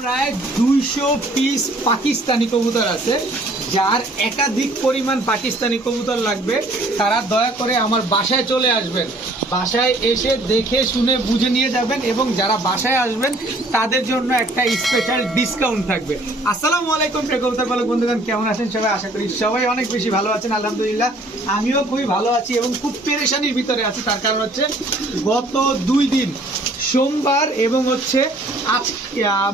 প্রায় 200 পিস পাকিস্তানি কবুতর আছে। যার একাধিক পরিমাণ পাকিস্তানি কবুতর লাগবে তারা দয়া করে আমার বাসায় চলে আসবেন। বাসায় এসে দেখে শুনে বুঝে নিয়ে যাবেন এবং যারা বাসায় আসবেন তাদের জন্য একটা স্পেশাল ডিসকাউন্ট থাকবে। আসসালামু আলাইকুম প্রিয় কবুতর পালক বন্ধুগণ, কেমন আছেন সবাই? আশা করি সবাই অনেক বেশি ভালো আছেন। আলহামদুলিল্লাহ আমিও খুবই ভালো আছি এবং খুব পেরেশানির ভিতরে আছি। তার কারণ হচ্ছে গত 2 দিন সোমবার এবং হচ্ছে আজ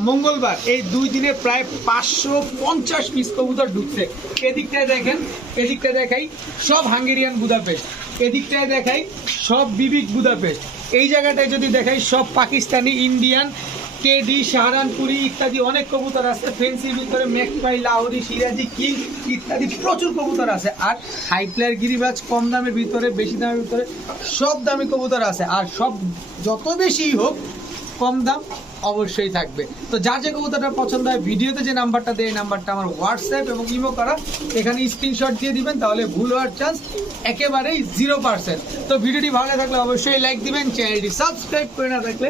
মঙ্গলবার, এই 2 দিনে প্রায় 550 পিস কবুতর ঢুকছে। এদিকটায় দেখেন, এদিকটা দেখাই সব হাঙ্গেরিয়ান বুদাপেস্ট, এদিকটায় দেখাই সব বিবিক বুদাপেস্ট, এই জায়গাটায় যদি দেখাই সব পাকিস্তানি, ইন্ডিয়ান, টেডি, সাহারানপুরি ইত্যাদি অনেক কবুতর আছে। ফেন্সির ভিতরে ম্যাকপাই, লাহোরি, সিরাজি, কিং ইত্যাদি প্রচুর কবুতর আছে। আর হাই প্লেয়ার, গিরিবাজ, কম দামের ভিতরে, বেশি দামের ভিতরে সব দামি কবুতর আছে। আর সব যত বেশি হোক কম দাম অবশ্যই থাকবে। তো যার যে কবুতরটা পছন্দ হয় ভিডিওতে যে নাম্বারটা দেয়, এই নাম্বারটা আমার হোয়াটসঅ্যাপ এবং ইমো করা, এখানে স্ক্রিনশট দিয়ে দিবেন, তাহলে ভুল হওয়ার চান্স একেবারেই 0%। তো ভিডিওটি ভালো থাকলে অবশ্যই লাইক দিবেন, চ্যানেলটি সাবস্ক্রাইব করে না থাকলে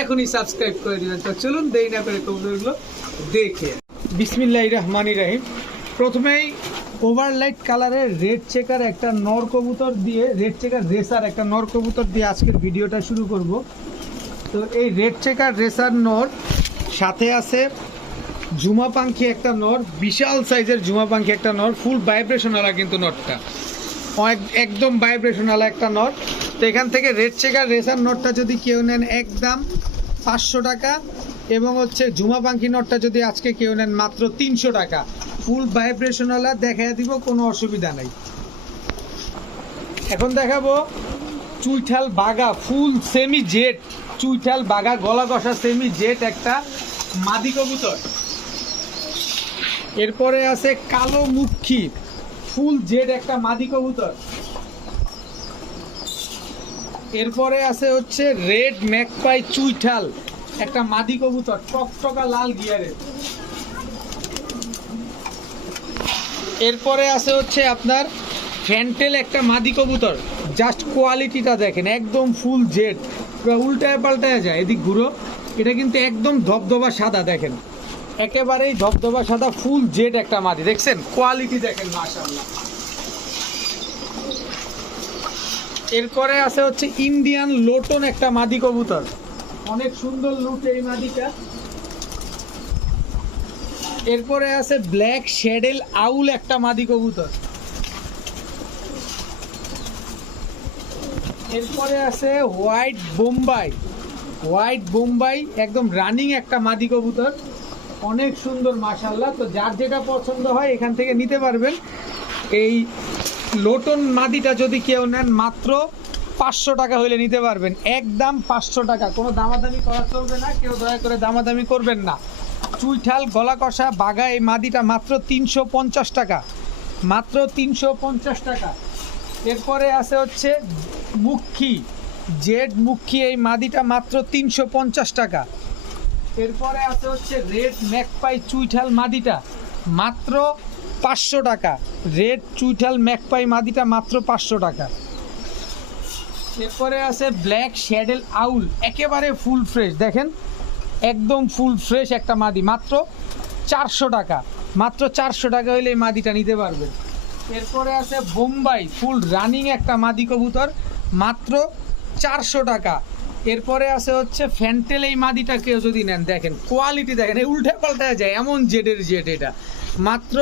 এখনই সাবস্ক্রাইব করে দিবেন। তো চলুন দেরি না করে কবুতরগুলো দেখে। বিসমিল্লাহির রহমানির রহিম। প্রথমেই ওভারলাইট কালারের রেড চেকার একটা নর কবুতর দিয়ে, রেড চেকার রেসার একটা নর কবুতর দিয়ে আজকের ভিডিওটা শুরু করব। তো এই রেড চেকার রেসার নর সাথে আছে ঝুমা পাখি একটা নর, বিশাল সাইজের ঝুমা পাখি একটা নর, ফুল ভাইব্রেশনওয়ালা কিন্তু নরটা একদম ভাইব্রেশনওয়ালা একটা নর। তো এখান থেকে রেড চেকার রেসার নরটা যদি কেউ নেন একদম 500 টাকা, এবং হচ্ছে ঝুমা পাখি নরটা যদি আজকে কেউ নেন মাত্র 300 টাকা। ফুল ভাইব্রেশনওয়ালা দেখাই দিব, কোনো অসুবিধা নাই। এখন দেখাবো চুইঠাল বাগা, ফুল সেমি জেট চুইঠাল বাগা, গলা কষা সেমি জেট একটা মাদি কবুতর। এরপরে আছে কালো মুখী ফুল জেড একটা মাদি কবুতর। এরপরে আছে হচ্ছে রেড ম্যাকপাই চুইঠাল একটা মাদি কবুতর, টকটকা লাল গিয়ারের। এরপরে আছে হচ্ছে আপনার ফ্যান্টেল একটা মাদি কবুতর, জাস্ট কোয়ালিটিটা দেখেন, একদম ফুল জেড, পুরো উল্টায় পাল্টায় যায়। এদিক ঘুরো, এটা কিন্তু একদম ধবধবা সাদা, দেখেন একেবারেই ধবধবা সাদা, ফুল জেড একটা মাদি, দেখছেন কোয়ালিটি দেখেন মাশাআল্লাহ। এরপরে আছে হচ্ছে ইন্ডিয়ান লোটন একটা মাদি কবুতর, অনেক সুন্দর লুট এই মাদিটা। এরপরে আছে ব্ল্যাক শ্যাডেল আউল একটা মাদি কবুতর। এরপরে আছে হোয়াইট বোম্বাই একদম রানিং একটা মাদি কবুতর, অনেক সুন্দর মাশাআল্লাহ। তো যার যেটা পছন্দ হয় এখান থেকে নিতে পারবেন। এই লোটন মাদিটা যদি কেউ নেন মাত্র 500 টাকা হইলে নিতে পারবেন, একদম 500 টাকা, কোনো দামাদামি করা চলবে না, কেউ দয়া করে দামাদামি করবেন না। চুইঠাল গলা কষা বাগা এই মাদিটা মাত্র 350 টাকা, মাত্র 350 টাকা। এরপরে আছে হচ্ছে মুখী জেড মুখী এই মাদিটা মাত্র 350 টাকা। এরপরে আছে হচ্ছে রেড ম্যাকপাই চুইঠাল মাদিটা মাত্র 500 টাকা, রেড চুইঠাল ম্যাকপাই মাদিটা মাত্র 500 টাকা। এরপরে আছে ব্ল্যাক শ্যাডেল আউল, একেবারে ফুল ফ্রেশ, দেখেন একদম ফুল ফ্রেশ একটা মাদি, মাত্র 400 টাকা, মাত্র 400 টাকা হইলে এই মাদিটা নিতে পারবেন। এরপরে আছে বোম্বাই ফুল রানিং একটা মাদি কবুতর, মাত্র 400 টাকা। এরপরে আছে হচ্ছে ফ্যান্টেল এই মাদিটা কেউ যদি নেন, দেখেন কোয়ালিটি দেখেন, এই উল্টে পাল্টায় যায় এমন জেডের জেড, এটা মাত্র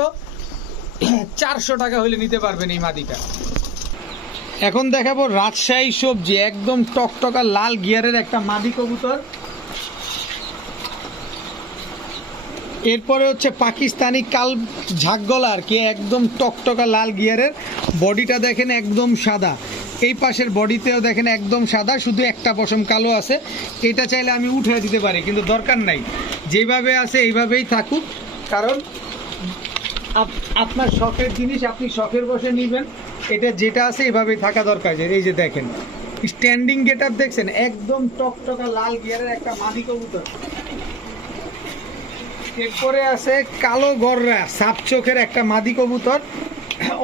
400 টাকা হইলে নিতে পারবেন এই মাদিটা। এখন দেখাবো রাজশাহী সবজি, একদম টকটকা লাল গিয়ারের একটা মাদি কবুতর। এরপরে হচ্ছে পাকিস্তানি কাল ঝাকগলা আর কি, একদম টকটকা লাল গিয়ারের, বডিটা দেখেন একদম সাদা, এই পাশের বডিতেও দেখেন একদম সাদা, শুধু একটা পশম কালো আছে। এটা চাইলে আমি উঠে দিতে পারি, কিন্তু দরকার নাই, যেভাবে আছে এইভাবেই থাকুক, কারণ আপনার শখের জিনিস আপনি শখের বসে নেবেন, এটা যেটা আছে এভাবেই থাকা দরকার। এই যে দেখেন স্ট্যান্ডিং গেট আপ দেখছেন, একদম টকটকা লাল গিয়ারের একটা মাদি কবুতর। এরপরে আছে কালো গররা সাপ চোখের একটা মাদি কবুতর,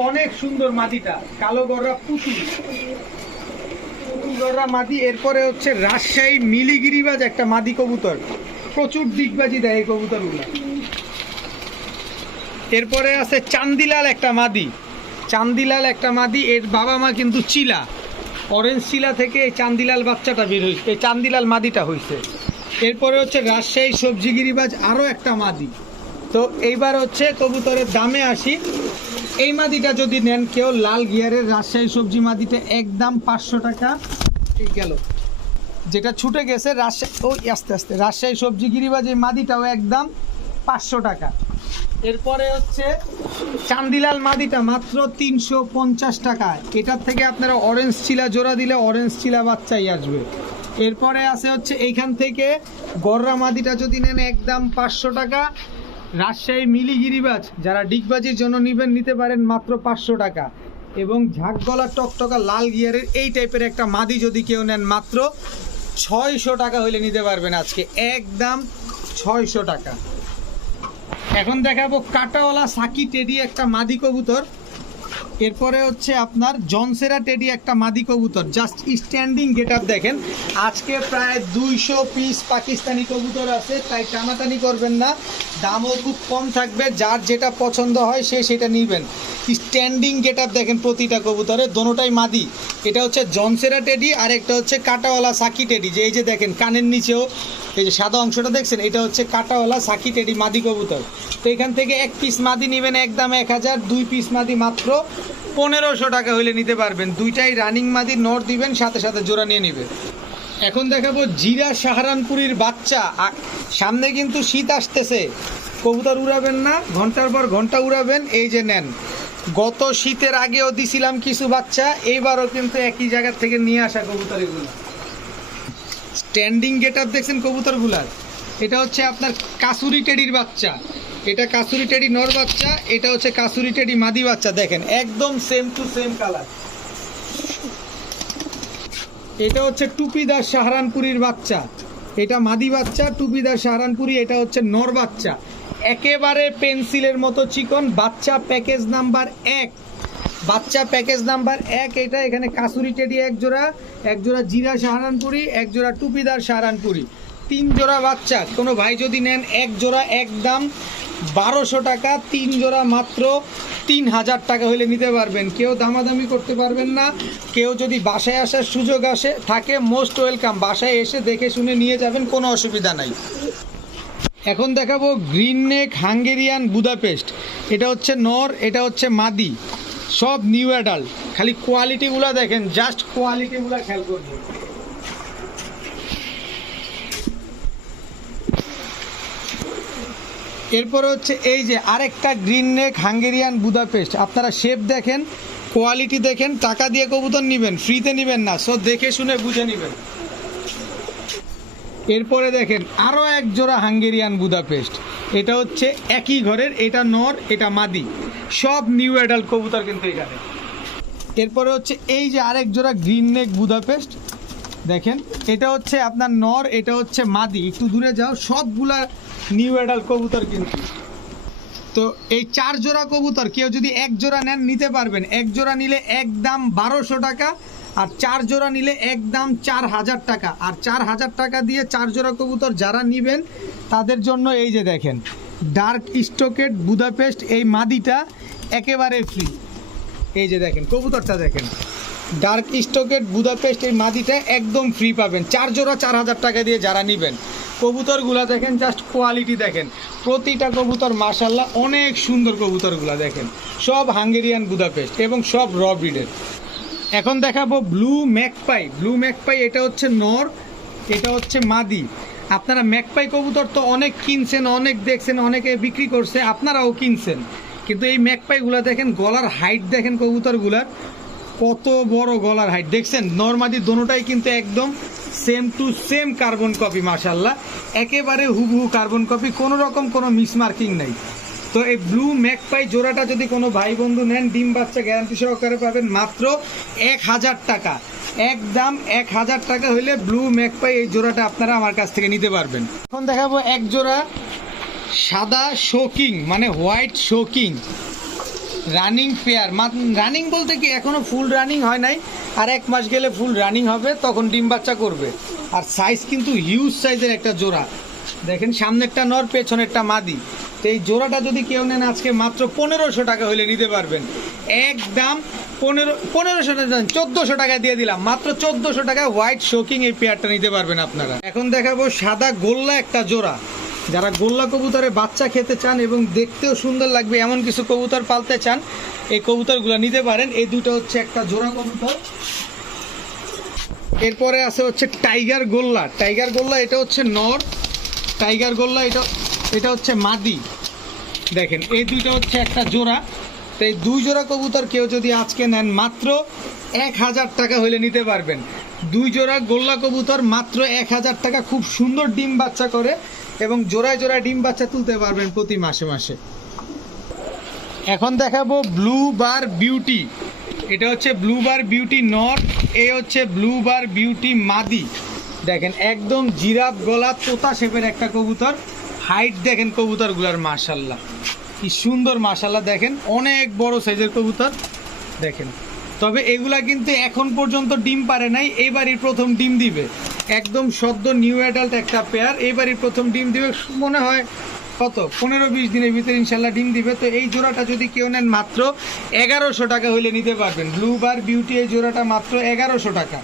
অনেক সুন্দর মাদিটা, কালো গররা পুতুল গররা মাদি। এরপরে হচ্ছে রাজশাহী মিলিগিরিবাজ একটা মাদি কবুতর, প্রচুর ডিগবাজি দেয় এই কবুতরগুলো। এরপরে আছে চান্দিলাল একটা মাদি, চান্দিলাল একটা মাদি, এর বাবা মা কিন্তু চিলা, অরেঞ্জ চিলা থেকে এই চান্দিলাল বাচ্চাটা বের হয়েছে, এই চান্দিলাল মাদিটা হয়েছে। এরপরে হচ্ছে রাজশাহী সবজি গিরিবাজ আরও একটা মাদি। তো এইবার হচ্ছে কবুতরের দামে আসি। এই মাদিটা যদি নেন কেউ, লাল গিয়ারের রাজশাহী সবজি মাদিটা একদম 500 টাকা। এই গেল যেটা ছুটে গেছে রাজশাহী, ওই আস্তে আস্তে, রাজশাহী সবজি গিরিবাজ এই মাদিটাও একদম 500 টাকা। এরপরে হচ্ছে চান্দিলাল মাদিটা মাত্র 350 টাকা। এটার থেকে আপনারা অরেঞ্জ চিলা জোড়া দিলে অরেঞ্জ চিলা বাচ্চাই আসবে। এরপরে আছে হচ্ছে এইখান থেকে গররা মাদিটা যদি নেন একদম 500 টাকা। রাজশাহী মিলি গিরিবাজ যারা ডিগবাজির জন্য নেবেন নিতে পারেন মাত্র 500 টাকা। এবং ঝাঁকগলা টকটকা লাল গিয়ারের এই টাইপের একটা মাদি যদি কেউ নেন মাত্র 600 টাকা হইলে নিতে পারবেন আজকে, একদম 600 টাকা। এখন দেখাবো কাটাওয়ালা সাকি টেডি একটা মাদি কবুতর। এরপরে হচ্ছে আপনার জনসেরা টেডি একটা মাদি কবুতর, জাস্ট স্ট্যান্ডিং গেট আপ দেখেন। আজকে প্রায় 200 পিস পাকিস্তানি কবুতর আছে, তাই টানাটানি করবেন না, দামও খুব কম থাকবে, যার যেটা পছন্দ হয় সে সেটা নেবেন। স্ট্যান্ডিং গেট আপ দেখেন প্রতিটা কবুতরে, দোনোটাই মাদি। এটা হচ্ছে জনসেরা টেডি আর একটা হচ্ছে কাটাওয়ালা সাকি টেডি, যে এই যে দেখেন কানের নিচেও এই যে সাদা অংশটা দেখছেন, এটা হচ্ছে কাটাওয়ালা সাকি টেডি মাদি কবুতর। তো এখান থেকে 1 পিস মাদি নেবেন একদম 1000, 2 পিস মাদি মাত্র 1500 টাকা হইলে নিতে পারবেন। দুইটাই রানিং মাদি, নর দিবেন সাথে সাথে জোড়া নিয়ে নেবে। এখন দেখাবো জিরা সাহারানপুরীর বাচ্চা। সামনে কিন্তু শীত আসতেছে, কবুতর উড়াবেন না, ঘন্টার পর ঘন্টা উড়াবেন। এই যে নেন, গত শীতের আগেও দিছিলাম কিছু বাচ্চা, এইবারও কিন্তু একই জায়গা থেকে নিয়ে আসা কবুতর এগুলো। স্ট্যান্ডিং গেট আপ দেখছেন কবুতরগুলার। এটা হচ্ছে আপনার কাসুরি টেডির বাচ্চা, এটা কাসুরি টেডি নর বাচ্চা, এটা হচ্ছে কাসুরি টেডি মাদি বাচ্চা, দেখেন একদম সেম টু সেম কালার। এটা হচ্ছে টুপিদার সাহারানপুরীর বাচ্চা, এটা মাদি বাচ্চা, টুপিদার সাহারানপুরি, এটা হচ্ছে নর বাচ্চা, একেবারে পেন্সিলের মতো চিকন বাচ্চা। প্যাকেজ নাম্বার 1, বাচ্চা প্যাকেজ নাম্বার 1 এটা। এখানে কাসুরি টেডি এক জোড়া জিরা সাহারানপুরি, এক জোড়া টুপিদার সাহারানপুরি, 3 জোড়া বাচ্চা। কোনো ভাই যদি নেন এক জোড়া একদম 1200 টাকা, 3 জোড়া মাত্র 3000 টাকা হলে নিতে পারবেন। কেউ দামাদামি করতে পারবেন না। কেউ যদি বাসায় আসার সুযোগ থাকে মোস্ট ওয়েলকাম, বাসায় এসে দেখে শুনে নিয়ে যাবেন, কোনো অসুবিধা নাই। এখন দেখাবো গ্রিন নেক হাঙ্গেরিয়ান বুদাপেস্ট। এটা হচ্ছে নর, এটা হচ্ছে মাদি, সব নিউ অ্যাডাল্ট। খালি কোয়ালিটিগুলো দেখেন, জাস্ট কোয়ালিটিগুলো খেয়াল করবেন। এরপরে হচ্ছে এই যে আরেকটা গ্রিন নেক হাঙ্গেরিয়ান বুদাপেস্ট। আপনারা শেপ দেখেন, কোয়ালিটি দেখেন, টাকা দিয়ে কবুতর নেবেন, ফ্রিতে নেবেন না, সো দেখে শুনে বুঝে নেবেন। এরপরে দেখেন আরও এক জোড়া হাঙ্গেরিয়ান বুদাপেস্ট, এটা হচ্ছে একই ঘরের, এটা নর এটা মাদি, সব নিউ অ্যাডাল্ট কবুতর কিন্তু এখানে। এরপরে হচ্ছে এই যে আরেক জোড়া গ্রিন নেক বুদাপেস্ট দেখেন, এটা হচ্ছে আপনার নর, এটা হচ্ছে মাদি, একটু দূরে যাও, সবগুলা নিউ অ্যাডাল্ট কবুতর কিন্তু। তো এই 4 জোড়া কবুতর কেউ যদি 1 জোড়া নেন নিতে পারবেন। 1 জোড়া নিলে একদম 1200 টাকা, আর 4 জোড়া নিলে একদম 4000 টাকা। আর 4000 টাকা দিয়ে 4 জোড়া কবুতর যারা নেবেন তাদের জন্য এই যে দেখেন ডার্ক স্টকেড বুদাপেস্ট এই মাদিটা একেবারে ফ্রি। এই যে দেখেন কবুতরটা দেখেন, ডার্ক স্টকেড বুদাপেস্ট এই মাদিটা একদম ফ্রি পাবেন। 4 জোড়া 4000 টাকা দিয়ে যারা নেবেন। কবুতরগুলা দেখেন, জাস্ট কোয়ালিটি দেখেন, প্রতিটা কবুতর মাশাআল্লাহ অনেক সুন্দর। কবুতরগুলা দেখেন সব হাঙ্গেরিয়ান বুদাপেস্ট এবং সব র ব্রিডের। এখন দেখাবো ব্লু ম্যাকপাই। ব্লু ম্যাকপাই এটা হচ্ছে নর, এটা হচ্ছে মাদি। আপনারা ম্যাকপাই কবুতর তো অনেক কিনছেন, অনেক দেখছেন, অনেকে বিক্রি করছে, আপনারাও কিনছেন, কিন্তু এই ম্যাকপাইগুলা দেখেন গলার হাইট দেখেন, কবুতরগুলার কত বড় গলার হাইট দেখছেন। নরমাদি দোনোটাই কিন্তু একদম same to same carbon copy, মাশাআল্লাহ একেবারে হুবহু কার্বন কপি, কোনো রকম কোনো মিসমার্কিং নাই। তো এই ব্লু ম্যাকপাই জোড়াটা যদি কোনো ভাই বন্ধু নেন, ডিম বাচ্চা গ্যারান্টি সহকারে পাবেন মাত্র 1000 টাকা, একদম 1000 টাকা হইলে ব্লু ম্যাকপাই এই জোড়াটা আপনারা আমার কাছ থেকে নিতে পারবেন। এখন দেখাবো এক জোড়া সাদা শোকিং, মানে white shocking running pair. Running বলতে কি এখনো ফুল রানিং হয় নাই, আর 1 মাস গেলে ফুল রানিং হবে, তখন ডিম বাচ্চা করবে। আর সাইজ কিন্তু হিউজ সাইজের একটা জোড়া, দেখেন সামনেরটা নর, পেছনেরটা মাদি। তো এই জোড়াটা যদি কেউ নেন আজকে মাত্র 1500 টাকা হলে নিতে পারবেন। একদম 1500 টাকা, 1400 টাকা দিয়ে দিলাম, মাত্র 1400 টাকায় হোয়াইট শোকিং এই পেয়ারটা নিতে পারবেন আপনারা। এখন দেখাবো সাদা গোল্লা একটা জোড়া। যারা গোল্লা কবুতরে বাচ্চা খেতে চান এবং দেখতেও সুন্দর লাগবে এমন কিছু কবুতর পালতে চান, এই কবুতরগুলো নিতে পারেন। এই দুটো হচ্ছে একটা জোড়া কবুতর। এরপরে আছে হচ্ছে টাইগার গোল্লা। টাইগার গোল্লা এটা হচ্ছে নর, টাইগার গোল্লা এটা হচ্ছে মাদি। দেখেন এই দুইটা হচ্ছে একটা জোড়া। তো এই দুই জোড়া কবুতর কেউ যদি আজকে নেন মাত্র 1000 টাকা হলে নিতে পারবেন। দুই জোড়া গোল্লা কবুতর মাত্র 1000 টাকা। খুব সুন্দর ডিম বাচ্চা করে এবং জোড়ায় জোড়ায় ডিম বাচ্চা তুলতে পারবেন প্রতি মাসে মাসে। এখন দেখাবো ব্লু বার বিউটি। এটা হচ্ছে ব্লু বার বিউটি নর, এই হচ্ছে ব্লু বার বিউটি মাদি। দেখেন একদম জিরাফ গলা তোতা শেপের একটা কবুতর। হাইট দেখেন কবুতরগুলার, মাশাল্লাহ কি সুন্দর, মাশাল্লাহ দেখেন অনেক বড় সাইজের কবুতর দেখেন। তবে এগুলা কিন্তু এখন পর্যন্ত ডিম পারে নাই, এবারই প্রথম ডিম দিবে। একদম সদ্য নিউ অ্যাডাল্ট একটা পেয়ার, এবারই প্রথম ডিম দিবে। মনে হয় কত 15-20 দিনের ভিতরে ইনশাল্লাহ ডিম দিবে। তো এই জোড়াটা যদি কেউ নেন মাত্র 1100 টাকা হইলে নিতে পারবেন। ব্লু বার বিউটি এই জোড়াটা মাত্র 1100 টাকা।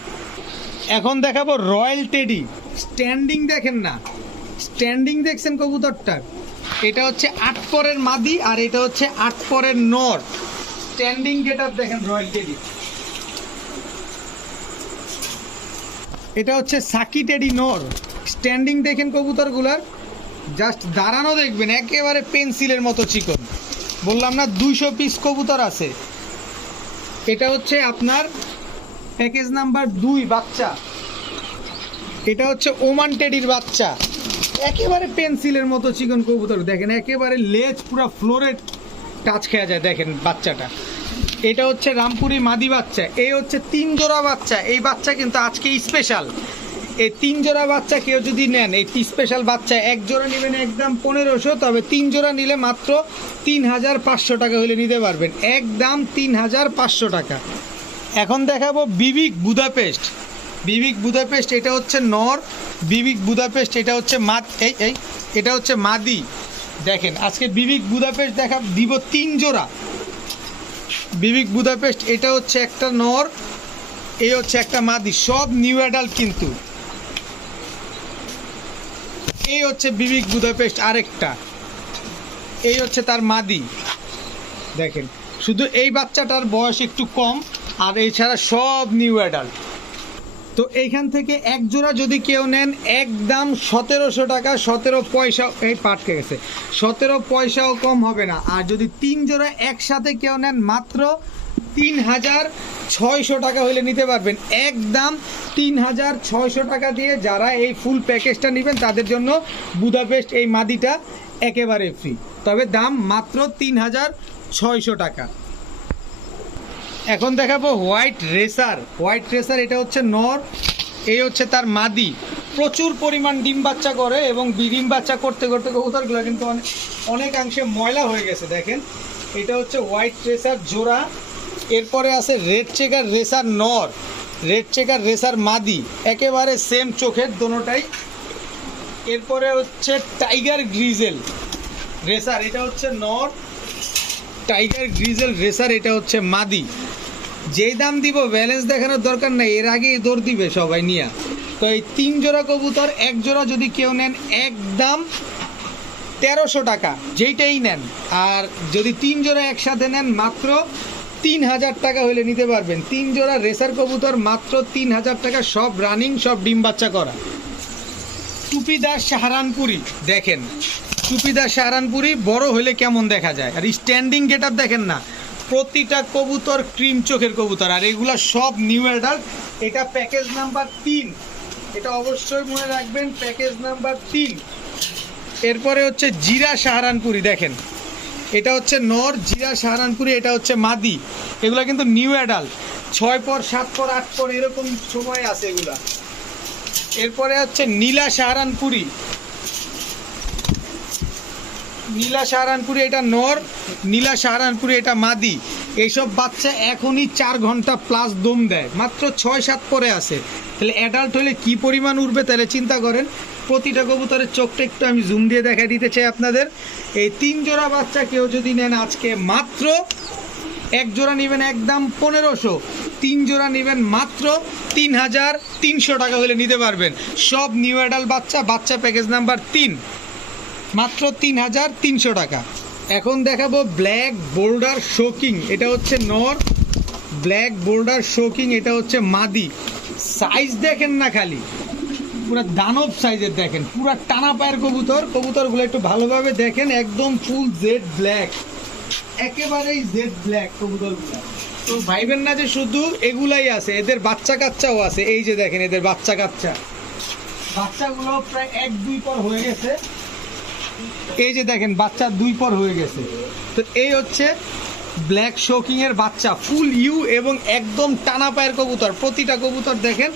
এখন দেখাবো রয়্যাল টেডি। স্ট্যান্ডিং দেখেন না, স্ট্যান্ডিং দেখছেন কবুতরটার? এটা হচ্ছে 8 পরের মাদি আর এটা হচ্ছে 8 পরের নর। স্ট্যান্ডিং গেটআপ দেখেন রয়্যাল টেডি। এটা হচ্ছে সাকি টেডি নর। স্ট্যান্ডিং দেখেন কবুতরগুলার, জাস্ট দাঁড়ানো দেখবেন একেবারে পেন্সিলের মতো চিকন। বললাম না 200 পিস কবুতর আছে। এটা হচ্ছে আপনার প্যাকেজ নাম্বার 2 বাচ্চা। এটা হচ্ছে ওমান টেডির বাচ্চা, একেবারে পেন্সিলের মতো চিকন কবুতর। দেখেন একেবারে লেজ পুরো ফ্লোরে টাচ খেয়া যায় দেখেন বাচ্চাটা। এটা হচ্ছে রামপুরি মাদি বাচ্চা। এই হচ্ছে 3 জোড়া বাচ্চা। এই বাচ্চা কিন্তু আজকে স্পেশাল। এই 3 জোড়া বাচ্চা কেউ যদি নেন, এই স্পেশাল বাচ্চা এক জোড়া নেবেন একদম 1500, তবে 3 জোড়া নিলে মাত্র 3500 টাকা হলে নিতে পারবেন। একদম 3500 টাকা। এখন দেখাবো বিবিক বুদাপেস্ট। বিবিক বুদাপেস্ট এটা হচ্ছে নর, বিবিক বুদাপেস্ট এটা হচ্ছে এটা হচ্ছে মাদি। দেখেন আজকে বিবিক বুদাপেস্ট দিব 3 জোড়া। বিবিক বুদাপেস্ট এটা হচ্ছে একটা নর, এই হচ্ছে একটা মাদি, সব নিউ অ্যাডাল্ট কিন্তু। এই হচ্ছে বিবিক বুদাপেস্ট আরেকটা, এই হচ্ছে তার মাদি। দেখেন শুধু এই বাচ্চাটার বয়স একটু কম, আর এছাড়া সব নিউ অ্যাডাল্ট। তো এইখান থেকে এক জোড়া যদি কেউ নেন একদম 1700 টাকা, 17 পয়সা, এই পাটকে গেছে, 17 পয়সাও কম হবে না। আর যদি 3 জোড়া একসাথে কেউ নেন মাত্র 3600 টাকা হলে নিতে পারবেন। একদম 3600 টাকা দিয়ে যারা এই ফুল প্যাকেজটা নেবেন তাদের জন্য বুদাপেস্ট এই মাদিটা একেবারে ফ্রি। তবে দাম মাত্র 3600 টাকা। এখন দেখাবো হোয়াইট রেসার। হোয়াইট রেসার এটা হচ্ছে নর, এই হচ্ছে তার মাদি। প্রচুর পরিমাণ ডিম বাচ্চা করে এবং ডিম বাচ্চা করতে করতে কবুতরগুলো কিন্তু অনেকাংশে ময়লা হয়ে গেছে। দেখেন এটা হচ্ছে হোয়াইট রেসার জোড়া। এরপরে আছে রেড চেকার রেসার নর, রেড চেকার রেসার মাদি, একেবারে সেম চোখের দোনোটাই। এরপরে হচ্ছে টাইগার গ্রিজেল রেসার, এটা হচ্ছে নর, টাইগার গ্রিজেল রেসার এটা হচ্ছে মাদি। যেই দাম দিব ব্যালেন্স দেখানোর দরকার নাই, এর আগেই দৌড় দিবে সবাই নিয়ে। তো এই 3 জোড়া কবুতর এক জোড়া যদি কেউ নেন একদম 1300 টাকা, যেইটাই নেন। আর যদি 3 জোড়া একসাথে নেন মাত্র 3000 টাকা হলে নিতে পারবেন। 3 জোড়া রেসার কবুতর মাত্র 3000 টাকা, সব রানিং, সব ডিম বাচ্চা করা। টুপিদার সাহারানপুরি দেখেন, টুপিদার সাহারানপুরি বড় হলে কেমন দেখা যায়। আর স্ট্যান্ডিং গেটআপ দেখেন না, প্রতিটা কবুতর ক্রিম চোখের কবুতর, আর এগুলা সব নিউ অ্যাডাল্ট। এটা প্যাকেজ নাম্বার 3, এটা অবশ্যই মনে রাখবেন, প্যাকেজ নাম্বার 3। এরপরে হচ্ছে জিরা সাহারানপুরি, দেখেন এটা হচ্ছে নর, জিরা সাহারানপুরি এটা হচ্ছে মাদি। এগুলা কিন্তু নিউ অ্যাডাল্ট, 6 পর 7 পর 8 পর এরকম সময় আছে এগুলা। এরপরে হচ্ছে নীলা সাহারানপুরি, নীলা সাহারানপুরি এটা নর, নীলা সাহারানপুরি এটা মাদি। এইসব বাচ্চা এখনই 4 ঘন্টা প্লাস দম দেয়, মাত্র 6-7 পরে আছে। তাহলে অ্যাডাল্ট হলে কি পরিমাণ উঠবে তাহলে চিন্তা করেন। প্রতিটা কবুতরের চোখটা একটু আমি জুম দিয়ে দেখা দিতে চাই আপনাদের। এই 3 জোড়া বাচ্চা কেউ যদি নেন আজকে মাত্র, এক জোড়া নেবেন একদম 1500, 3 জোড়া নেবেন মাত্র 3300 টাকা হলে নিতে পারবেন। সব নিউ অ্যাডাল্ট বাচ্চা, বাচ্চা প্যাকেজ নাম্বার 3, মাত্র 3300 টাকা। এখন দেখাবো ব্ল্যাক বোল্ডার শোকিং, এটা হচ্ছে নর। ব্ল্যাক বোল্ডার শোকিং, এটা হচ্ছে মাদি। সাইজ দেখেন না খালি, পুরো দানব সাইজের দেখেন, পুরো টানা পায়ের কবুতর। কবুতরগুলো একটু ভালোভাবে দেখেন, একদম ফুল জেড ব্ল্যাক, একেবারেই জেড ব্ল্যাক কবুতরগুলো। তো ভাইবেন না যে শুধু এগুলাই আছে, এদের বাচ্চা কাচ্চাও আছে। এই যে দেখেন এদের বাচ্চা কাচ্চা, বাচ্চাগুলো প্রায় 1-2 পর হয়ে গেছে। এই যে দেখেন বাচ্চা 2 পর হয়ে গেছে। তো এই হচ্ছে ব্ল্যাক শোকিং এর বাচ্চা, ফুল ইউ এবং একদম টানা পায়ের কবুতর। প্রতিটা কবুতর দেখেন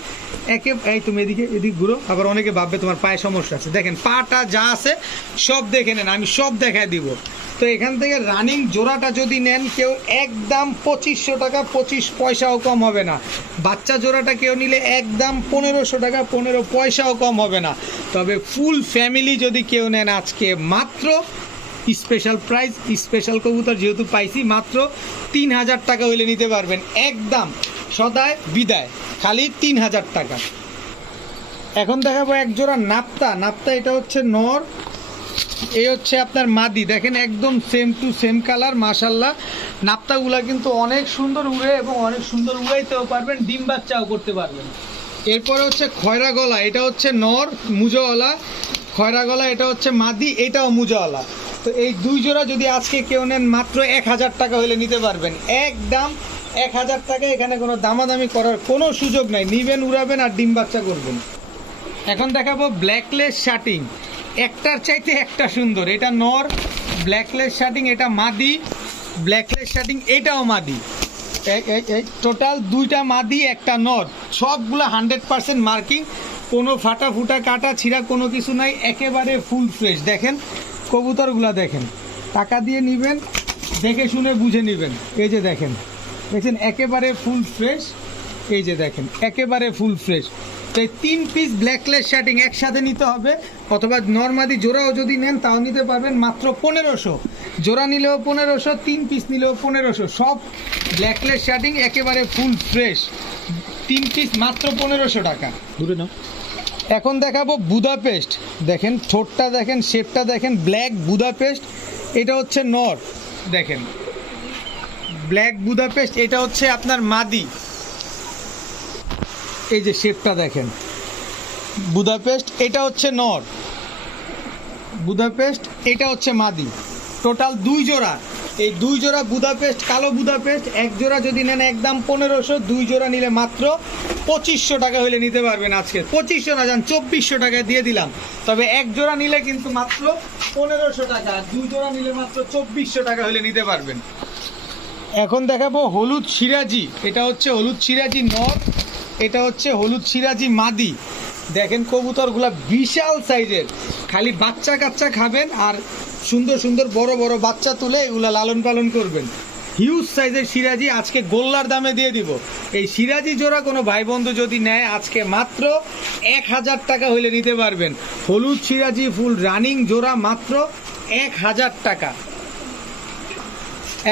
এই তুমি এদিক ঘুরো, আবার অনেকে ভাববে তোমার পায়ে সমস্যা আছে। দেখেন পাটা যা আছে সব দেখে নেন, আমি সব দেখায় দিব। তো এখান থেকে রানিং জোড়াটা যদি নেন কেউ একদম 2500 টাকা, 25 পয়সাও কম হবে না। বাচ্চা জোড়াটা কেউ নিলে একদম 1500 টাকা, 15 পয়সাও কম হবে না। তবে ফুল ফ্যামিলি যদি কেউ নেন আজকে মাত্র স্পেশাল প্রাইস, স্পেশাল কবুতর যেহেতু পাইছি, মাত্র 3000 টাকা হইলে নিতে পারবেন একদম সদায় বিদায়, খালি 3000 টাকা। এখন দেখাবো এক জোড়া নাপ্তা। নাপ্তা এটা হচ্ছে নর, এই হচ্ছে আপনার মাদি। দেখেন একদম সেম টু সেম কালার, মাশাল্লাহ। নাপ্তাগুলা কিন্তু অনেক সুন্দর উড়ে এবং অনেক সুন্দর উড়াইতেও পারবেন, ডিম বাচ্চাও করতে পারবেন। এরপরে হচ্ছে খয়রা গলা, এটা হচ্ছে নর মুজাওয়ালা। খয়রা গলা এটা হচ্ছে মাদি, এটাও মুজাওয়ালা। তো এই 2 জোড়া যদি আজকে কেউ নেন মাত্র 1000 টাকা হলে নিতে পারবেন একদম 1000 টাকা। এখানে কোনো দামাদামি করার কোনো সুযোগ নাই, নিবেন উড়াবেন আর ডিম বাচ্চা করবেন। এখন দেখাবো ব্ল্যাকলেস শার্টিং, একটার চাইতে একটা সুন্দর। এটা নর, ব্ল্যাকলেস শার্টিং এটা মাদি। ব্ল্যাকলেস শার্টিং এটাও মাদি। এই টোটাল 2টা মাদি একটা নর, সবগুলো 100% মার্কিং, কোনো ফাটা ফুটা কাটা ছিঁড়া কোনো কিছু নাই, একেবারে ফুল ফ্রেশ। দেখেন কবুতরগুলো দেখেন, টাকা দিয়ে নেবেন, দেখে শুনে বুঝে নেবেন। এই যে দেখেন, দেখছেন একেবারে ফুল ফ্রেশ। এই যে দেখেন একেবারে ফুল ফ্রেশ। তো এই 3 পিস ব্ল্যাকলেস শার্টিং একসাথে নিতে হবে, অথবা নর্মাদি জোড়াও যদি নেন তাও নিতে পারবেন মাত্র 1500। জোড়া নিলেও 1500, 3 পিস নিলেও 1500। সব ব্ল্যাকলেস শার্টিং একেবারে ফুল ফ্রেশ, 3 পিস মাত্র 1500 টাকা। দূরে নাও। এখন দেখাবো বুদাপেস্ট, দেখেন ঠোঁটটা দেখেন, শেপটা দেখেন, ব্ল্যাক বুদাপেস্ট। এটা হচ্ছে নর, দেখেন ব্ল্যাক বুদাপেস্ট, এটা হচ্ছে আপনার মাদি। এই যে শেপটা দেখেন, বুদাপেস্ট এটা হচ্ছে নর, বুদাপেস্ট এটা হচ্ছে মাদি। টোটাল 2 জোড়া। এই 2 জোড়া বুদাপেস্ট, কালো বুদাপেস্ট, এক জোড়া যদি নেন একদম 1500, 2 জোড়া নিলে মাত্র 2500 টাকা হলে নিতে পারবেন আজকে। 2500 না যান 2400 টাকায় দিয়ে দিলাম। তবে এক জোড়া নিলে কিন্তু মাত্র 1500 টাকা, 2 জোড়া নিলে মাত্র 2400 টাকা হলে নিতে পারবেন। এখন দেখাবো হলুদ সিরাজি, এটা হচ্ছে হলুদ সিরাজি নর, এটা হচ্ছে হলুদ সিরাজি মাদি। দেখেন কবুতরগুলা বিশাল সাইজের, খালি বাচ্চা কাচ্চা খাবেন আর সুন্দর সুন্দর বড় বড় বাচ্চা তুলে এগুলা লালন পালন করবেন। হিউজ সাইজের সিরাজি আজকে গোল্লার দামে দিয়ে দিব। এই সিরাজি জোড়া কোনো ভাই বন্ধু যদি নেয় আজকে মাত্র 1000 টাকা হইলে নিতে পারবেন। হলুদ সিরাজি ফুল রানিং জোড়া মাত্র 1000 টাকা।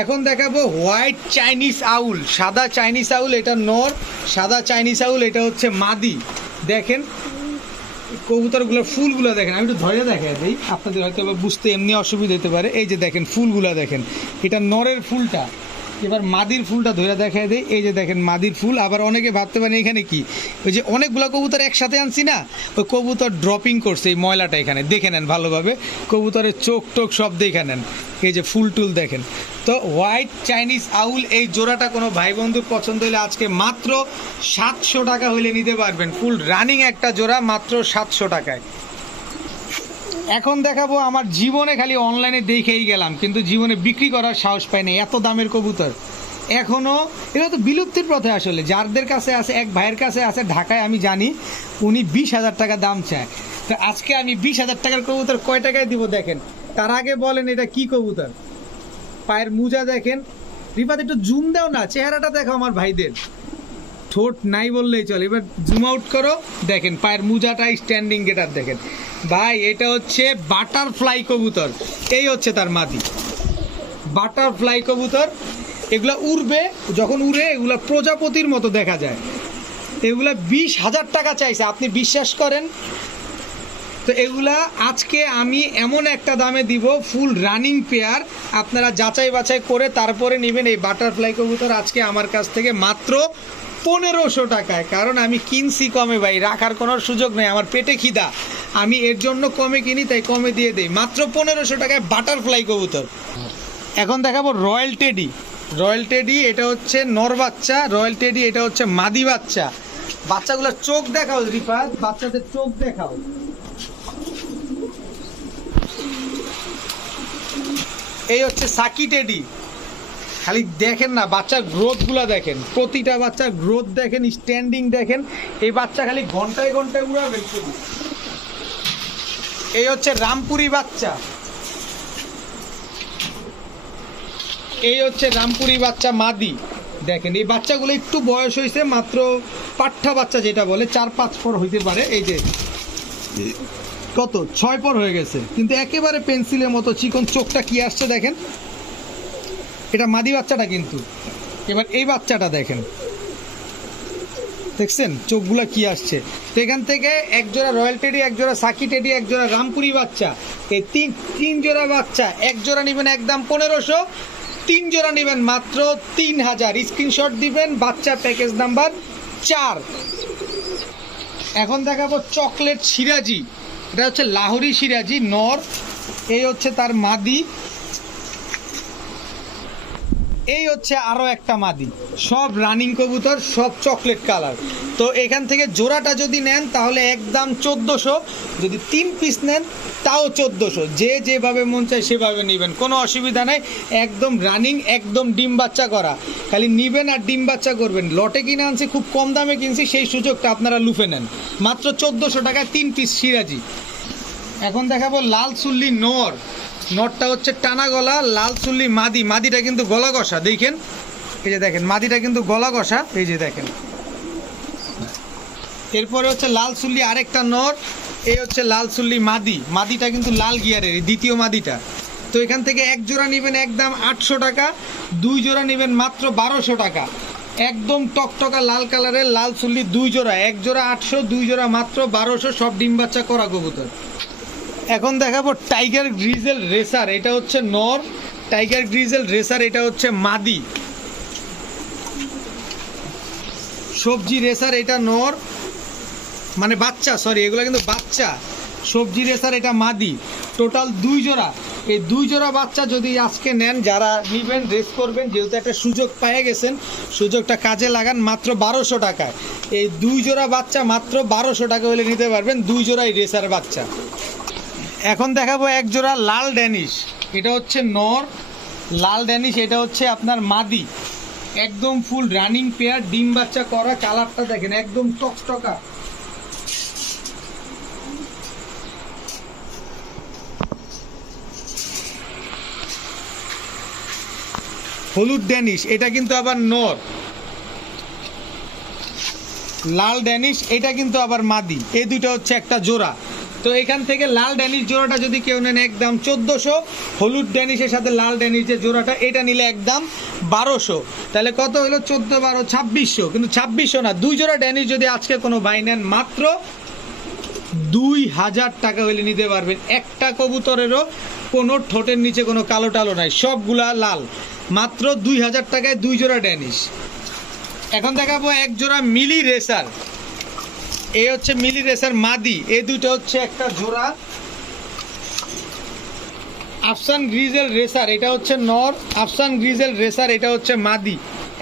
এখন দেখাবো হোয়াইট চাইনিজ আউল, সাদা চাইনিজ আউল, এটা নর, সাদা চাইনিজ আউল এটা হচ্ছে মাদি। দেখেন কবুতরগুলোর ফুলগুলো দেখেন, আমি একটু ধরে দেখাই দিই, আপনাদের হয়তো বুঝতে এমনি অসুবিধা হতে পারে। এই যে দেখেন ফুলগুলো দেখেন, এটা নরের ফুলটা। এবার মাদির ফুলটা ধরে দেখাই দেয়। এই যে দেখেন মাদির ফুল। আবার অনেকে ভাবতে পারেন এখানে কি, ওই যে অনেকগুলো কবুতর একসাথে আনছি না, ওই কবুতর ড্রপিং করছে এই ময়লাটা। এখানে দেখে নেন ভালোভাবে, কবুতরের চোখ টোক সব দেখে নেন। এই যে ফুল টুল দেখেন। তো হোয়াইট চাইনিজ আউল এই জোড়াটা কোনো ভাই বন্ধুর পছন্দ হলে আজকে মাত্র 700 টাকা হইলে নিতে পারবেন। ফুল রানিং একটা জোড়া মাত্র 700 টাকায়। এখন দেখাবো আমার জীবনে খালি অনলাইনে দেখেই গেলাম, কিন্তু জীবনে বিক্রি করার সাহস পাইনি, এত দামের কবুতর এখনও। এগুলো তো বিলুপ্তির পথে আসলে। যাদের কাছে আছে, এক ভাইয়ের কাছে আছে ঢাকায়, আমি জানি উনি 20,000 টাকা দাম চায়। তো আজকে আমি 20,000 টাকার কবুতর কয় টাকায় দিব দেখেন। তার আগে বলেন এটা কি কবুতর, পায়ের মুজা দেখেন। রিফাত একটু জুম দাও না, চেহারাটা দেখো আমার ভাইদের, ঠোঁট নাই বললেই চলে। এবার জুম আউট করো, দেখেন পায়ের মুজাটা, স্ট্যান্ডিং গেটার দেখেন। ভাই এটা হচ্ছে বাটারফ্লাই কবুতর, এই হচ্ছে তার মাদি বাটারফ্লাই কবুতর। এগুলা উড়বে, যখন উড়ে এগুলা প্রজাপতির মতো দেখা যায়। এগুলা 20,000 টাকা চাইছে, আপনি বিশ্বাস করেন? তো এগুলা আজকে আমি এমন একটা দামে দিব, ফুল রানিং পেয়ার, আপনারা যাচাই বাছাই করে তারপরে নেবেন। এই বাটারফ্লাই কবুতর আজকে আমার কাছ থেকে মাত্র 1500 টাকায়, কারণ আমি কিনছি কমে ভাই, রাখার কোনো সুযোগ নেই, আমার পেটে খিদা, আমি এর জন্য কমে কিনি, তাই কমে দিয়ে দেই। মাত্র 1500 টাকায় বাটারফ্লাই কবুতর। এখন দেখাবো রয়্যাল টেডি। রয়্যাল টেডি এটা হচ্ছে নর বাচ্চা, রয়্যাল টেডি এটা হচ্ছে মাদি বাচ্চা। বাচ্চাগুলোর চোখ দেখাও রিফাত, বাচ্চাদের চোখ দেখাও। এই হচ্ছে সাকি টেডি, খালি দেখেন না বাচ্চার গ্রোথগুলো দেখেন, প্রতিটা বাচ্চার গ্রোথ দেখেন, স্ট্যান্ডিং দেখেন। এই বাচ্চা খালি ঘন্টায় ঘন্টায় উড়াবেন শুধু। এই হচ্ছে রামপুরি বাচ্চা, এই হচ্ছে রামপুরি বাচ্চা মাদি। দেখেন এই বাচ্চাগুলো একটু বয়স হয়েছে, মাত্র পাঠা বাচ্চা যেটা বলে, 4-5 পর হইতে পারে। এই যে কত 6 পর হয়ে গেছে, কিন্তু একেবারে পেন্সিলের মতো চিকন। চোখটা কি আসছে দেখেন, এটা মাদি বাচ্চাটা কিন্তু। এবার এই বাচ্চাটা দেখেন, দেখছেন চোখগুলা কি আসছে। তো এখান থেকে এক জোড়া রয়্যাল টেডি, এক জোড়া সাকি টেডি, এক জোড়া রামপুরি বাচ্চা, এই তিন জোড়া বাচ্চা। এক জোড়া নেবেন একদম 1500, 3 জোড়া নেবেন মাত্র 3000। স্ক্রিনশট দিবেন, বাচ্চা প্যাকেজ নাম্বার 4। এখন দেখাবো চকলেট সিরাজি, এটা হচ্ছে লাহোরি সিরাজি নর, এই হচ্ছে তার মাদি, এই হচ্ছে আরো একটা মাদি। সব রানিং কবুতর, সব চকলেট কালার। তো এখান থেকে জোড়াটা যদি নেন তাহলে একদম 1400, যদি 3 পিস নেন তাও 1400। যে যেভাবে মন চায় সেভাবে নেবেন, কোনো অসুবিধা নাই। একদম রানিং, একদম ডিম বাচ্চা করা, খালি নিবেন আর ডিম বাচ্চা করবেন। লটে কিনে আনছি, খুব কম দামে কিনছি, সেই সুযোগটা আপনারা লুফে নেন। মাত্র 1400 টাকায় 3 পিস সিরাজি। এখন দেখাবো লাল চুল্লি নর। নটটা হচ্ছে টানা গলা, লাল চুল্লি মাদি। মাদিটা কিন্তু গলা কষা, দেখেন এই যে দেখেন, মাদিটা কিন্তু গলা কষা, এই যে দেখেন। এরপরে হচ্ছে লাল চুল্লি আরেকটা নর, এই হচ্ছে লাল চুল্লি মাদি। মাদিটা কিন্তু লাল গিয়ারের, দ্বিতীয় মাদিটা। তো এখান থেকে এক জোড়া নেবেন একদম 800 টাকা, 2 জোড়া নেবেন মাত্র 1200 টাকা। একদম টকটকা লাল কালারের লাল চুল্লি 2 জোড়া, এক জোড়া 800, 2 জোড়া মাত্র 1200। সব ডিম বাচ্চা করা কবুতর। এখন দেখাবো টাইগার গ্রিজেল রেসার, এটা হচ্ছে নর। টাইগার গ্রিজেল রেসার এটা হচ্ছে মাদি। সবজি রেসার এটা নর, মানে বাচ্চা, সরি এগুলো কিন্তু বাচ্চা। সবজি রেসার এটা মাদি। টোটাল 2 জোড়া। এই 2 জোড়া বাচ্চা যদি আজকে নেন, যারা নিবেন রেস করবেন, যেহেতু একটা সুযোগ পেয়ে গেছেন, সুযোগটা কাজে লাগান। মাত্র 1200 টাকায় এই 2 জোড়া বাচ্চা, মাত্র 1200 টাকা হলে নিতে পারবেন 2 জোড়াই রেসার বাচ্চা। এখন দেখাবো এক জোড়া লাল ড্যানিশ, এটা হচ্ছে নর। লাল ড্যানিশ এটা হচ্ছে আপনার মাদি। একদম ফুল রানিং পেয়ার, ডিম বাচ্চা করা। কালারটা দেখেন একদম টকটকা। হলুদ ড্যানিশ এটা কিন্তু আবার নর। লাল ড্যানিশ এটা কিন্তু আবার মাদি। এই দুটো হচ্ছে একটা জোড়া। তো এখান থেকে লাল ড্যানিশ জোড়াটা যদি কেউ নেন একদম 1400, হলুদ ড্যানিশের সাথে লাল ড্যানিশ যে জোড়াটা এটা নিলে একদম 1200। তাহলে কত হলো? 14 12 2600। কিন্তু 2600 না, 2 জোড়া ড্যানিশ যদি আজকে কোনো ভাই নেন মাত্র 2000 টাকা হলে নিতে পারবেন। একটা কবুতরেরও কোনো ঠোঁটের নিচে কোনো কালো টালো নাই, সবগুলা লাল। মাত্র 2000 টাকায় 2 জোড়া ড্যানিশ। এখন দেখাবো এক জোড়া মিলি রেসার। এই হচ্ছে মিলি রেসার মাদি। এই দুটো হচ্ছে একটা জোড়া। আফসান গ্রিজেল রেসার এটা হচ্ছে নর। আফসান গ্রিজেল রেসার এটা হচ্ছে মাদি।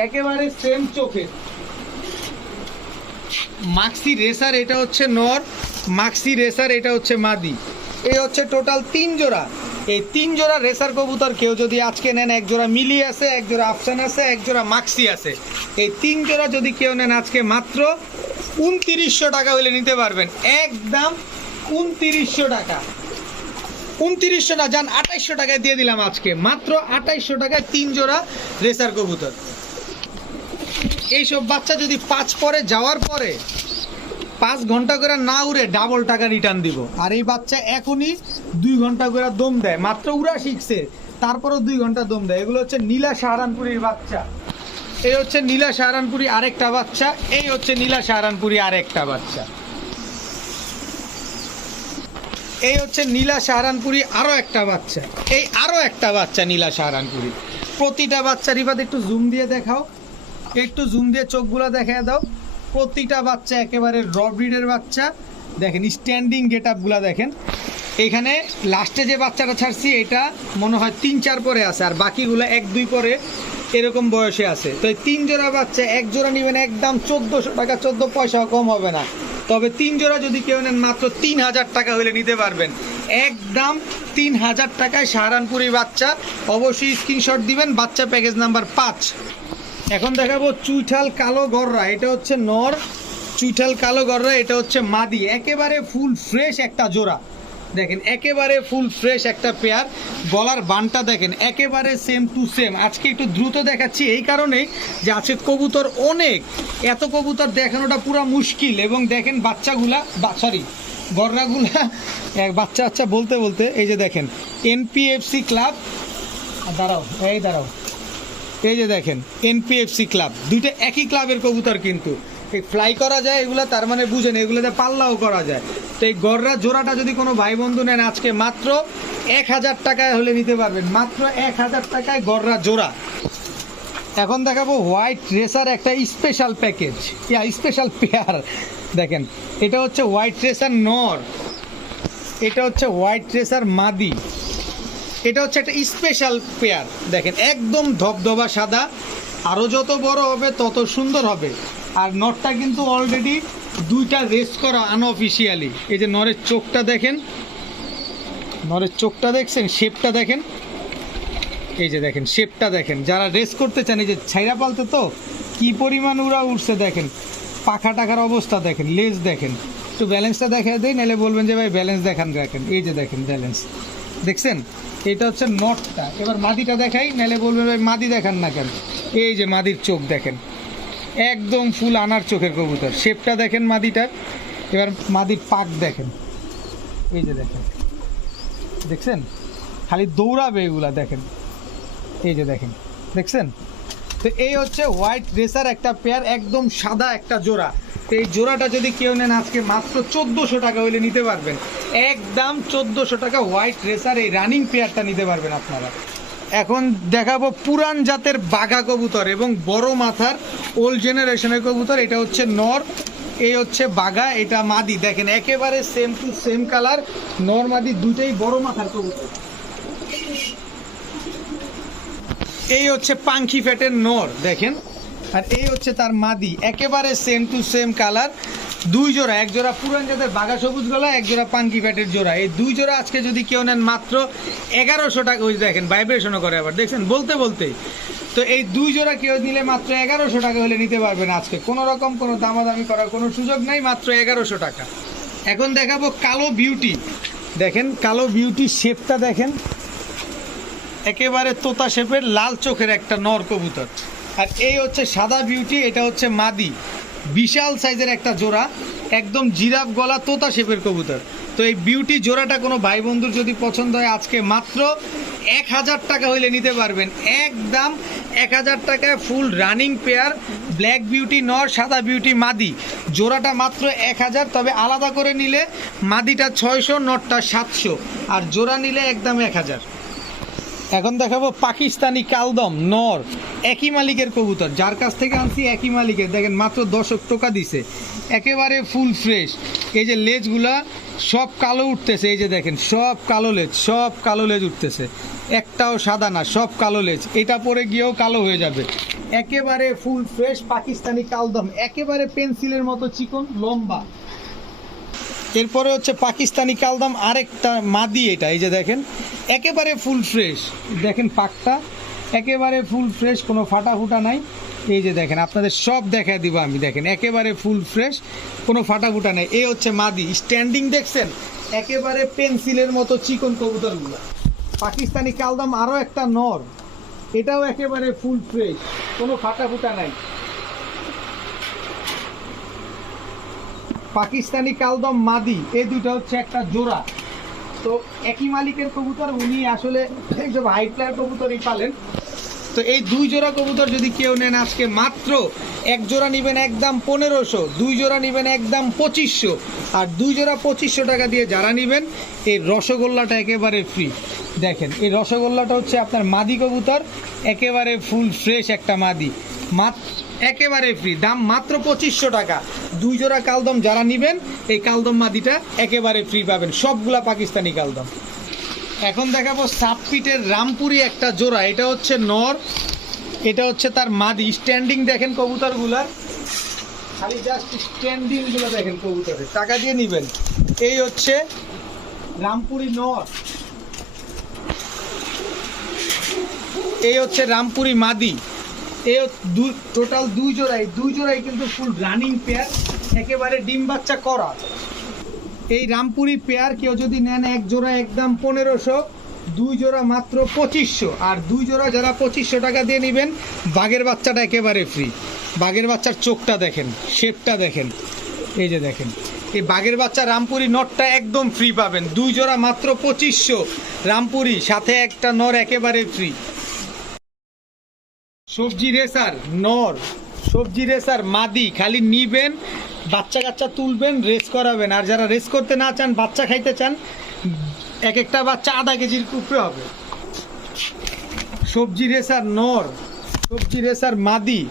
একেবারে সেম চোখের। মাক্সি রেসার এটা হচ্ছে নর। মাক্সি রেসার এটা হচ্ছে মাদি। এই হচ্ছে টোটাল 3 জোড়া। এই 3 জোড়া রেসার কবুতর কেউ যদি আজকে নেন, এক জোড়া মিলি আছে, এক জোড়া আফসান আছে, এক জোড়া মাক্সি আছে। এই 3 জোড়া যদি কেউ নেন আজকে মাত্র 2900 টাকা হলে নিতে পারবেন। একদম 2900 টাকা। 2900 না, যান 2800 টাকায় দিয়ে দিলাম আজকে। মাত্র 2800 টাকায় 3 জোড়া রেসার কবুতর। এইসব বাচ্চা যদি 5 পরে যাওয়ার পরে 5 ঘন্টা করে না উড়ে ডাবল টাকা রিটার্ন দিব। আর এই বাচ্চা এখনই 2 ঘন্টা করে দম দেয়, মাত্র উড়া শিখছে তারপরও 2 ঘন্টা দম দেয়। এগুলো হচ্ছে নীলা সাহারানপুরীর বাচ্চা। এই হচ্ছে নীলা সাহারানপুরি আরেকটা বাচ্চা, এই হচ্ছে নীলা সাহারানপুরি আরেকটা বাচ্চা, এই হচ্ছে নীলা সাহারানপুরি আরো একটা বাচ্চা, এই আরো একটা বাচ্চা নীলা সাহারানপুরি। প্রতিটা বাচ্চা রিফাত একটু জুম দিয়ে দেখাও, একটু জুম দিয়ে চোখগুলো দেখায় দাও। প্রতিটা বাচ্চা একেবারে র ব্রিডের বাচ্চা। দেখেন স্ট্যান্ডিং গেট আপগুলো দেখেন। এখানে লাস্টে যে বাচ্চাটা ছাড়ছি এটা মনে হয় 3-4 পরে আছে, আর বাকিগুলো 1-2 পরে এরকম বয়সে আছে। তো এই 3 জোড়া বাচ্চা, 1 জোড়া নেবেন একদম 1400 টাকা, 14 পয়সাও কম হবে না। তবে 3 জোড়া যদি কেউ নেন মাত্র 3000 টাকা হলে নিতে পারবেন, একদম 3000 টাকায় সাহারানপুরি বাচ্চা। অবশ্যই স্ক্রিনশট দিবেন, বাচ্চা প্যাকেজ নাম্বার 5। এখন দেখাবো চুইঠাল কালো গররা, এটা হচ্ছে নর। চুইঠাল কালো গররা, এটা হচ্ছে মাদি। একেবারে ফুল ফ্রেশ একটা জোড়া, দেখেন একেবারে ফুল ফ্রেশ একটা পেয়ার। গলার বানটা দেখেন একেবারে সেম টু সেম। আজকে একটু দ্রুত দেখাচ্ছি এই কারণেই যে আছে কবুতর অনেক, এত কবুতর দেখানোটা পুরো মুশকিল। এবং দেখেন বাচ্চাগুলা, সরি গররাগুলা বাচ্চা বাচ্চা বলতে বলতে এই যে দেখেন এনপিএফসি ক্লাব, দাঁড়াও এই দাঁড়াও, এই যে দেখেন এনপিএফসি ক্লাব, দুইটা একই ক্লাবের কবুতর কিন্তু ফ্লাই করা যায় এগুলা, তার মানে বুঝেন এগুলোতে পাল্লাও করা যায়। তো এই গররা জোড়াটা যদি কোনো ভাই বন্ধু নেন আজকে মাত্র 1000 টাকায় হলে নিতে পারবেন, মাত্র 1000 টাকায় গররা জোড়া। এখন দেখাবো হোয়াইট রেসার একটা স্পেশাল প্যাকেজ, স্পেশাল পেয়ার। দেখেন এটা হচ্ছে হোয়াইট রেসার নর, এটা হচ্ছে হোয়াইট রেসার মাদি, এটা হচ্ছে একটা স্পেশাল পেয়ার। দেখেন একদম ধবধবা সাদা, আরও যত বড় হবে তত সুন্দর হবে। আর নরটা কিন্তু অলরেডি 2টা রেস করা আনঅফিসিয়ালি। এই যে নরের চোখটা দেখেন, নরের চোখটা দেখছেন, শেপটা দেখেন, এই যে দেখেন শেপটা দেখেন। যারা রেস করতে চান, এই যে ছাইরা পালতে তো কি পরিমাণ উড়া উঠছে দেখেন, পাখা টাকার অবস্থা দেখেন, লেজ দেখেন। একটু ব্যালেন্সটা দেখা দেয়, নাহলে বলবেন যে ভাই ব্যালেন্স দেখান, দেখেন এই যে দেখেন ব্যালেন্স দেখছেন। এটা হচ্ছে নটটা। এবার মাদিটা দেখাই, নাহলে বলবেন ভাই মাদি দেখান না কেন। এই যে মাদির চোখ দেখেন, একদম ফুল আনার চোখের কবুতর। শেপটা দেখেন মাদিটার। এবার মাদির পাক দেখেন, এই যে দেখেন, দেখছেন খালি দৌড়াবে এগুলা দেখেন, এই যে দেখেন দেখছেন। তো এই হচ্ছে হোয়াইট রেসার একটা পেয়ার, একদম সাদা একটা জোড়া। তো এই জোড়াটা যদি কেউ নেন আজকে মাত্র 1400 টাকা হলে নিতে পারবেন, একদম 1400 টাকা হোয়াইট রেসার এই রানিং পেয়ারটা নিতে পারবেন আপনারা। এখন দেখাবো পুরান জাতের বাঘা কবুতর এবং বড় মাথার ওল্ড জেনারেশনের কবুতর। এটা হচ্ছে নর, এই হচ্ছে বাঘা, এটা মাদি। দেখেন একেবারে সেম টু সেম কালার, নর মাদি দুইটাই বড় মাথার কবুতর। এই হচ্ছে পাঙ্খি ফ্যাটের নর দেখেন, আর এই হচ্ছে তার মাদি, একেবারে সেম টু সেম কালার। 2 জোড়া, 1 জোড়া পুরান জাতের বাঘা সবুজ গলা, 1 জোড়া পাঙ্কি ফ্যাটের জোড়া। এই 2 জোড়া আজকে যদি কেউ নেন মাত্র 1100 টাকা। ওই দেখেন ভাইব্রেশনও করে আবার, দেখছেন বলতে বলতেই। তো এই 2 জোড়া কেউ নিলে মাত্র 1100 টাকা হলে নিতে পারবেন আজকে। কোনো রকম কোনো দামাদামি করার কোনো সুযোগ নাই, মাত্র 1100 টাকা। এখন দেখাবো কালো বিউটি। দেখেন কালো বিউটি শেপটা দেখেন, একেবারে তোতা শেপের লাল চোখের একটা নর কবুতর। আর এই হচ্ছে সাদা বিউটি, এটা হচ্ছে মাদি, বিশাল সাইজের একটা জোড়া, একদম জিরাফ গলা তোতা শেপের কবুতর। তো এই বিউটি জোড়াটা কোনো ভাই বন্ধুর যদি পছন্দ হয় আজকে মাত্র 1000 টাকা হইলে নিতে পারবেন, একদম 1000 টাকায় full running pair. Black beauty নর, সাদা বিউটি মাদি, জোড়াটা মাত্র 1000। তবে আলাদা করে নিলে মাদিটা 600, নরটা 700, আর জোড়া নিলে একদম 1000। এখন দেখাবো পাকিস্তানি কালদম নর, একই মালিকের কবুতর, যার কাছ থেকে আনছি একই মালিকের। দেখেন মাত্র 10 টাকা দিছে, একেবারে ফুল ফ্রেশ। এই যে লেজগুলা সব কালো উঠতেছে, এই যে দেখেন সব কালো লেজ, সব কালো লেজ উঠতেছে, একটাও সাদা না, সব কালো লেজ। এটা পরে গিয়েও কালো হয়ে যাবে। একেবারে ফুল ফ্রেশ পাকিস্তানি কালদম, একেবারে পেন্সিলের মতো চিকন লম্বা। এরপরে হচ্ছে পাকিস্তানি কালদম আরেকটা মাদি, এটা এই যে দেখেন একেবারে ফুল ফ্রেশ। দেখেন পাকটা একেবারে ফুল ফ্রেশ, কোনো ফাটা ফুটা নাই। এই যে দেখেন আপনাদের সব দেখায় দিব আমি, দেখেন একেবারে ফুল ফ্রেশ, কোনো ফাটা ফুটা নেই। এই হচ্ছে মাদি, স্ট্যান্ডিং দেখছেন একেবারে পেন্সিলের মতো চিকন কবুতরগুলো। পাকিস্তানি কালদম আরও একটা নর, এটাও একেবারে ফুল ফ্রেশ, কোনো ফাটা ফুটা নাই। পাকিস্তানি কালদম মাদি, এই দুইটা হচ্ছে একটা জোড়া। তো একই মালিকের কবুতর, উনি আসলে এইসব হাই ফ্লায়ার কবুতরই পালেন। তো এই দুই জোড়া কবুতর যদি কেউ নেন আজকে মাত্র এক জোড়া নেবেন একদম 1500, দুই জোড়া নেবেন একদম 2500, আর দুই জোড়া 2500 টাকা দিয়ে যারা নেবেন এই রসগোল্লাটা একেবারে ফ্রি। দেখেন এই রসগোল্লাটা হচ্ছে আপনার মাদি কবুতর, একেবারে ফুল ফ্রেশ একটা মাদি, একেবারে ফ্রি, দাম মাত্র 2500 টাকা। দুই জোড়া কালদম যারা নেবেন এই কালদম মাদিটা একেবারে ফ্রি পাবেন, সবগুলা পাকিস্তানি কালদম। এখন দেখাবো সাবপিটের রামপুরি একটা জোড়া, এটা হচ্ছে নর, এটা হচ্ছে তার মাদি। স্ট্যান্ডিং দেখেন কবুতরগুলার, খালি জাস্ট স্ট্যান্ডিংগুলো দেখেন কবুতরের, টাকা দিয়ে নেবেন। এই হচ্ছে রামপুরি নর, এই হচ্ছে রামপুরি মাদি। এই টোটাল দুই জোড়াই কিন্তু ফুল রানিং পেয়ার, একেবারে ডিম বাচ্চা করা। এই রামপুরি পেয়ার কেউ যদি নেন এক জোড়া একদম 1500, দুই জোড়া মাত্র 2500, আর দুই জোড়া যারা 2500 টাকা দিয়ে নেবেন বাঘের বাচ্চাটা একেবারে ফ্রি। বাঘের বাচ্চার চোখটা দেখেন, শেপটা দেখেন, এই যে দেখেন এই বাঘের বাচ্চা রামপুরি নরটা একদম ফ্রি পাবেন, দুই জোড়া মাত্র 2500 রামপুরি, সাথে একটা নর একেবারে ফ্রি। সবজি রেসার নর, সবজি রেসার মাদি, খালি নিবেন বাচ্চা কাচ্চা তুলবেন রেস করাবেন, আর যারা রেস করতে না চান বাচ্চা খাইতে চান এক একটা বাচ্চা আধা কেজির উপরে হবে। সবজি রেসার নর, সবজি রেসার মাদি,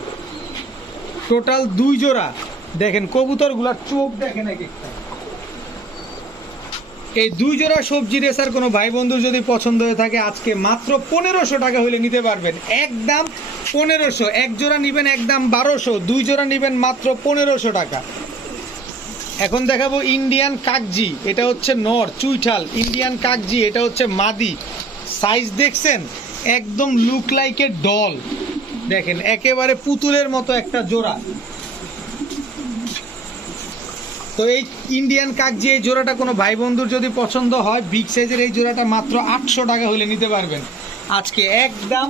টোটাল দুই জোড়া। দেখেন কবুতরগুলার চোখ দেখেন এক একটা। এই দুই জোড়া সবজি রেসার কোনো ভাই বন্ধুর যদি পছন্দ হয়ে থাকে আজকে মাত্র 1500 টাকা হলে নিতে পারবেন, একদম 1500। এক জোড়া নেবেন একদম 1200, দুই জোড়া নেবেন মাত্র 1500 টাকা। এখন দেখাবো ইন্ডিয়ান কাকজি, এটা হচ্ছে নর চুইঠাল, ইন্ডিয়ান কাকজি এটা হচ্ছে মাদি। সাইজ দেখছেন একদম লুক লাইক এ ডল, দেখেন একেবারে পুতুলের মতো একটা জোড়া। তো এই ইন্ডিয়ান কাকজি এই জোড়াটা কোনো ভাই বন্ধুর যদি পছন্দ হয়, বিগ সাইজের এই জোড়াটা মাত্র 800 টাকা হলে নিতে পারবেন আজকে, একদম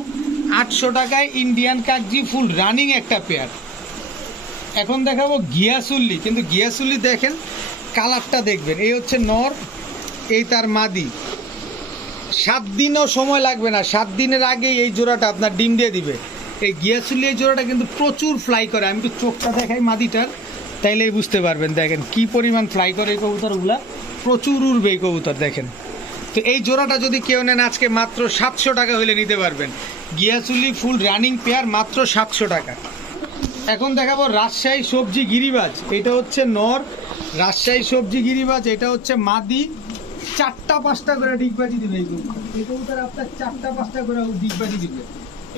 800 টাকায় ইন্ডিয়ান কাকজি ফুল রানিং একটা পেয়ার। এখন দেখাবো গিয়াসুল্লি, কিন্তু গিয়াসুল্লি দেখেন কালারটা দেখবেন, এই হচ্ছে নর, এই তার মাদি। 7 দিনও সময় লাগবে না, 7 দিনের আগেই এই জোড়াটা আপনার ডিম দিয়ে দিবে। এই গিয়াসুল্লি এই জোড়াটা কিন্তু প্রচুর ফ্লাই করে, আমি একটু চোখটা দেখাই মাদিটার, তাইলেই বুঝতে পারবেন। দেখেন কি পরিমাণ ফ্লাই করে এই কবুতরগুলা, প্রচুর উড়বে এই কবুতর দেখেন। তো এই জোড়াটা যদি কেউ নেন আজকে মাত্র 700 টাকা হলে নিতে পারবেন, গিয়াসুল্লি ফুল রানিং পেয়ার মাত্র 700 টাকা। এখন দেখাবো রাজশাহী সবজি গিরিবাজ, এটা হচ্ছে নর, রাজশাহী সবজি গিরিবাজ এটা হচ্ছে মাদি। 4টা-5টা করে ডিগবাজি দিবে এই কবুতর আপনার, 4টা-5টা করে ডিগবাজি দিবে।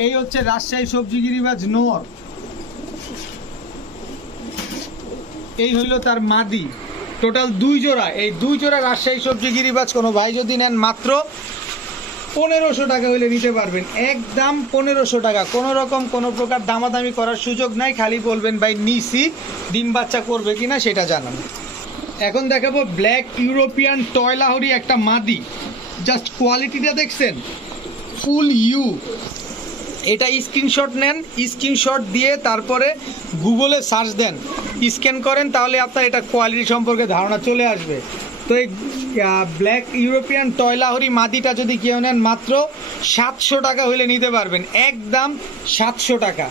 এই হচ্ছে রাজশাহী সবজি গিরিবাজ নর, এই হইল তার মাদি। টোটাল দুই জোড়া, এই দুই জোড়া রাজশাহী সবজি গিরিবাজ কোনো ভাই যদি নেন মাত্র 1500 টাকা হইলে নিতে পারবেন, একদম 1500 টাকা। কোনো রকম কোনো প্রকার দামাদামি করার সুযোগ নাই, খালি বলবেন ভাই নিসি, ডিম বাচ্চা করবে কিনা সেটা জানান। এখন দেখাবো ব্ল্যাক ইউরোপিয়ান টয়লাহরি একটা মাদি, জাস্ট কোয়ালিটিটা দেখছেন ফুল ইউ। এটা স্ক্রিনশট নেন, স্ক্রিনশট দিয়ে তারপরে গুগলে সার্চ দেন, স্ক্যান করেন, তাহলে আপনার এটা কোয়ালিটি সম্পর্কে ধারণা চলে আসবে। তো এই ব্ল্যাক ইউরোপিয়ান টয়লাহরি মাদিটা যদি কেউ নেন মাত্র 700 টাকা হলে নিতে পারবেন, একদম 700 টাকা।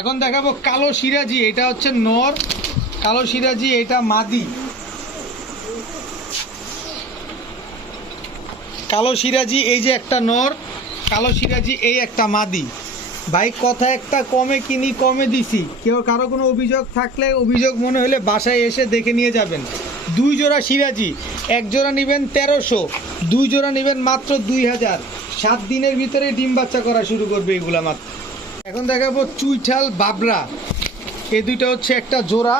এখন দেখাবো কালো সিরাজি, এটা হচ্ছে নর, কালো সিরাজি এটা মাদি। কালো সিরাজি এই যে একটা নর, কালো সিরাজি এই একটা মাদি। ভাই কথা একটা কমে কিনি কমে দিছি, কেউ কারো কোনো অভিযোগ থাকলে অভিযোগ মনে হলে বাসায় এসে দেখে নিয়ে যাবেন। দুই জোড়া সিরাজি, এক জোড়া নেবেন 1300, দুই জোড়া নেবেন মাত্র 2000। 7 দিনের ভিতরে ডিম বাচ্চা করা শুরু করবে এগুলা মাত্র। এখন দেখাবো চুইঠাল বাবরা, এই দুইটা হচ্ছে একটা জোড়া।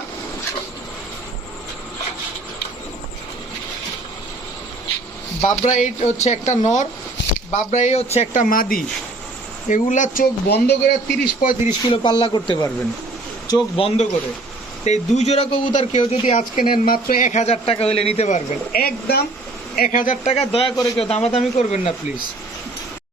বাবরা এই হচ্ছে একটা নর, বাবরা এই হচ্ছে একটা মাদি। এগুলা চোখ বন্ধ করে 30-35 কিলো পাল্লা করতে পারবেন, চোখ বন্ধ করে। তো এই দুই জোড়া কবুতর কেউ যদি আজকে নেন মাত্র 1000 টাকা হলে নিতে পারবেন, একদম 1000 টাকা। দয়া করে কেউ দামাদামি করবেন না প্লিজ।